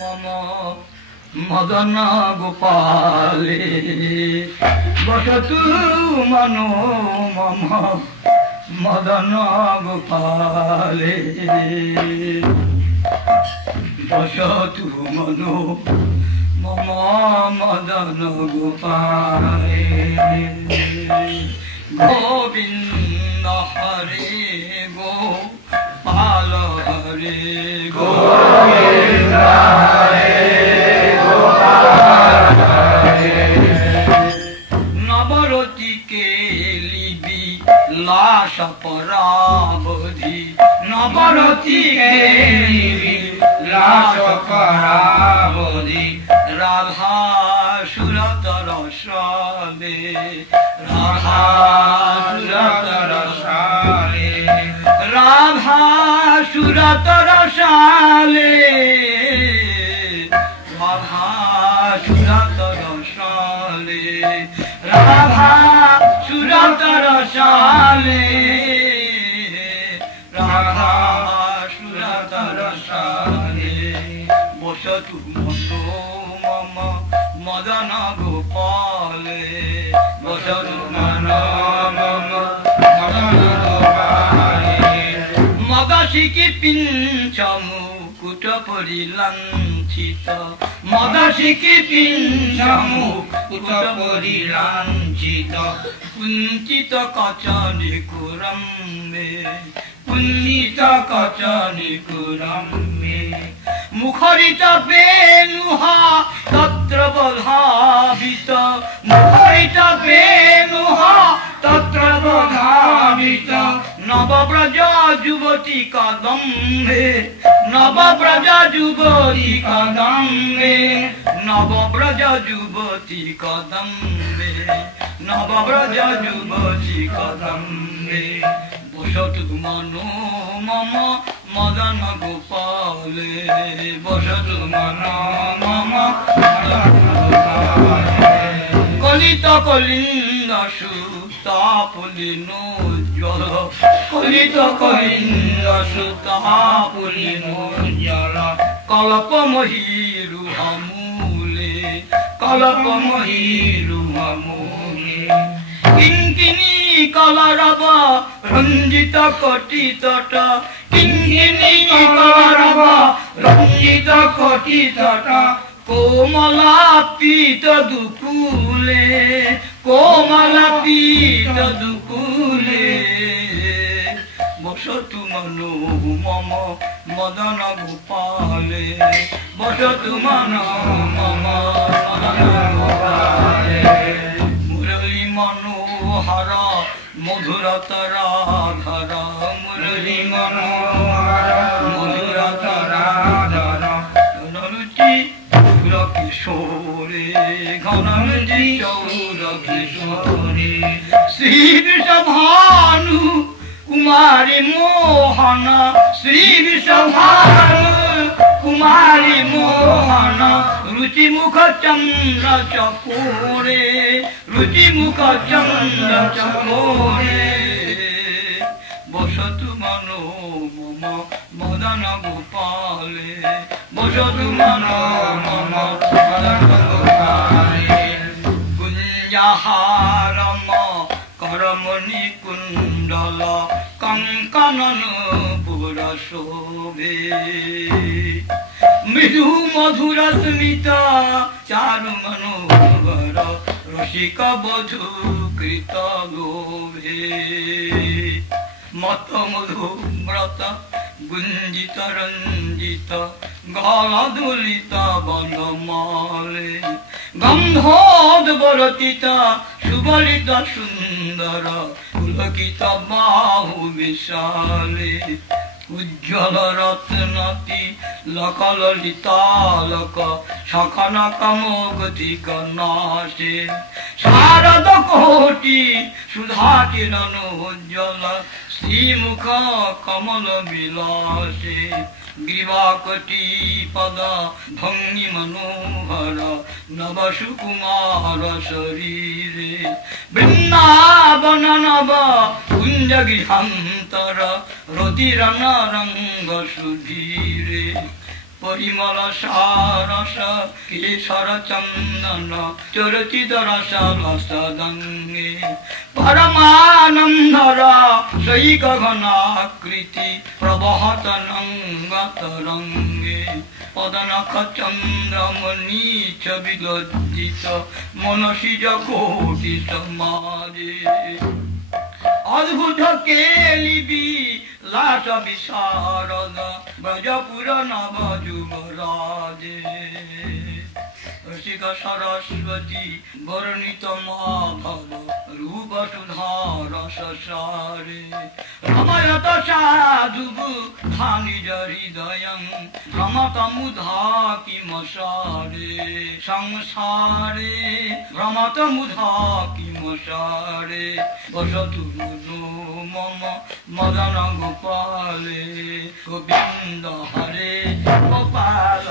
मम मदन गोपाले बसतु मनो मम मदन गोपाले बसतु मनो मम मदन गोपाले गोविंद हरे गोपाल हरे गोविंद हरे गोपाल हरे नवरति के लिबि लाश पराबधि नवरति के लिबि लाश पराबधि राधा सुरतर रसाले राधा सुरतर रसाले राधा सुरतर रसाले राधा सुरतर रसाले राधा सुरतर रसाले राधा सुरतर रसाले बसतु मनो मम मदन गोपाले बसतु मनो मम मदन गोपाले मदशिकी पिञ्चमु कुट परिलाञ्छित मदशिकी पिञ्चमु कुट परिलाञ्छित कुञ्चित कचनिकुरं मे कुञ्चित कचनिकुरं मे मुखरित वेणुहा तत्र बधावित मुखरित वेणुहा तत्र बधावित नवव्रज युवती कदम्बे नवव्रज युवती कदम्बे नवव्रज युवती कदम्बे नवव्रज युवती कदम्बे बसतु मनो मम मदन गोपाले बसतु मनो मम मदन गोपाले कलित कलिंद सुतापुलिनोज्ज्वल कलित कलिंद सुतापुलिनोज्ज्वल कल्पमहीरुहमूले कल्पमहीरुहमूले किंकिनी कलरव रंजित कटी तट किंकिनी कलरव रंजित कटी तट कोमला पीत दुकूले कोमला पीत दुकूले बसतु मनो मम मदन गोपाले बसतु मनो मम मदन गोपाले मुरली मनोहर मधुरतराधर मुरली मनोहर मधुरतराधर रुचि किशोरे घनरुचि चौर किशोरे श्री विषभानु कुमारी मोहन श्री विषभानु कुमारी मोहन रुचि मुख चंद्र चकोरे रुचि मुख चंद्र चकोरे बसतु मनो मम मदन गोपाले बसतु मनो मम मदन गोपाले कुंजहारम करमणि कुंडल कंकणन पुर शोभे मृदु मधुर स्मित चारु मनोहर रसिक बधू कृत लोभे मत मधु व्रत गुंजित रंजित गलदुलित बनमाले गंधोद्वरतित सुबलित सुंदर पुलकित बाहु विशाले उज्ज्वल रत्नति लकललितालक सखनक मोगतिक नाशे शारद कोटि सुधा किरण उज्ज्वल श्रीमुख कमल विलासे ग्रीवाकटी पद भंगि मनोहर नव सुकुमार शरीरे वृंदावन नव कुंज गृहांतर रतिरन रंग सुधीरे পরিমল সারস কেশর চন্দন চরচিত রস রসদঙ্গে পরমানন্দর সৈ গগনাকৃতি প্রবহত নঙ্গতরঙ্গে পদনখ চন্দ্রমণি ছবি লজ্জিত মনসিজ কোটি সমাজে অদ্ভুত কেলিবি লাস বিশারদ ব্রজপুর নব যুবরাজে রসিক সরস্বতী বর্ণিত মাধব রূপ সুধা রস সারে রময়ত সাধু ধানিজ হৃদয়ং ভ্রমত মুধা কিমসারে সংসারে ভ্রমত মুধা কিমসারে বসতু মম মদন গোপালে গোবিন্দ হরে গোপাল